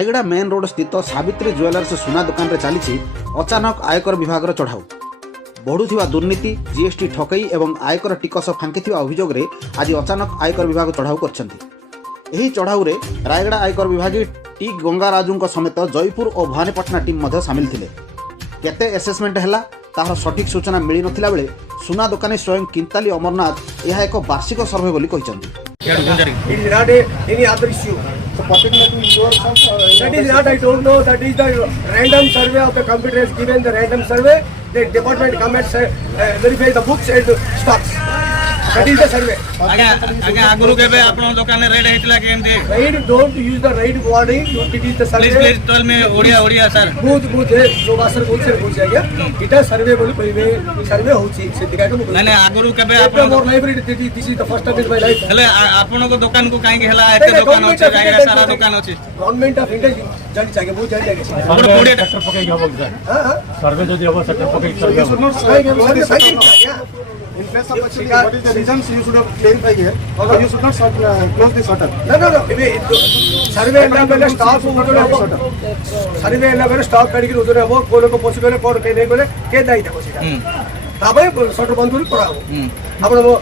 Rayagada main road स्थित Savitri jewellers सुना दुकान रे चली अचानक आयकर विभाग चढ़ाऊ बढ़ुवा दुर्नीति जीएसटी ठकई एवं आयकर टिकस फांकी अभियोग रे आज अचानक आयकर विभाग चढ़ाऊ कर चढ़ाऊ रे रायगड़ा आयकर विभाग टी गंगाराजू समेत जयपुर और भवानीपटना टीम सामिल थे। केते एसेसमेंट है तार सठिक सूचना मिल नथिला बेले सुना दुकानी स्वयं किंताली अमरनाथ यह एक वार्षिक सर्वे बोली कहते It is not any other issue. So particularly your that is not, I don't know, that is the random survey of the computer has given the random survey. The department come and verify the books and stocks. That is the survey. आगे आगुरु केबे आपन दुकान red हेतला केमते Right, don't use the right wording. It is the survey. Please tell me Odia sir बहुत है जो बासर बोल से बोल जाएगा इटा सर्वे बोली कहबे सर्वे होची से दिखाइ को नहीं आगुरु केबे आपन मोर library this is the first time in my life हेले आपन को दुकान को काहे हेला एते दुकान अछि जायगा सारा दुकान अछि गवर्नमेंट ऑफ इंडिया जानि चाहिए बहुत जानि चाहिए सर्वे सेक्टर पकई हबो सर हां सर्वे जदि हबो सेक्टर पकई survey In place of actually, what is the reasons you should have clarified here? Although you should not close the shutter. No. सर्वे एला स्टाफ उधर हबो सर्वे एला स्टाफ काढी उधर हबो कोन को पसि गले कोन के नै गले के दाई था कोसिका ताबे शटर बंद करी पड़ा हबो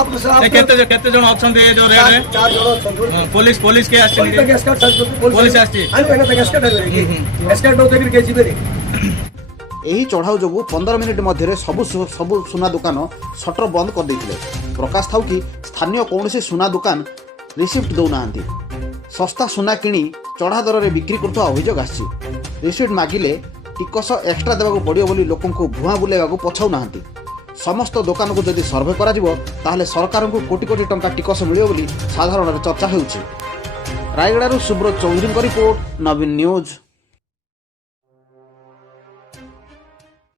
आपण केते जण अछन्ते ए जो रेड रे 4 जण अछन्ते पुलिस के आछि गैस कार्ड पुलिस आछि अनि पहले गैस कार्ड दो देबी के जीबे यही चढ़ाऊ जो 15 मिनिट मध्य सबु सुना दुकान सटर बंद कर देते। प्रकाश थाउ कि स्थानीय कौन सुना दुकान रिसिप्ट दौना सस्ता सुना किणी चढ़ा दर में बिक्री करता अभियोग आसी रिसिप्ट मागिले टिकस एक्सट्रा देवाक पड़ो बोली लोक भुआ बुलेगा पछाऊना समस्त दुकान को जदि सर्वे करा सरकार को कोटी कोटी टंका टिकस मिले बोली साधारण चर्चा होउछि। रायगड़ा सुब्रत चौधरी रिपोर्ट नवीन न्यूज।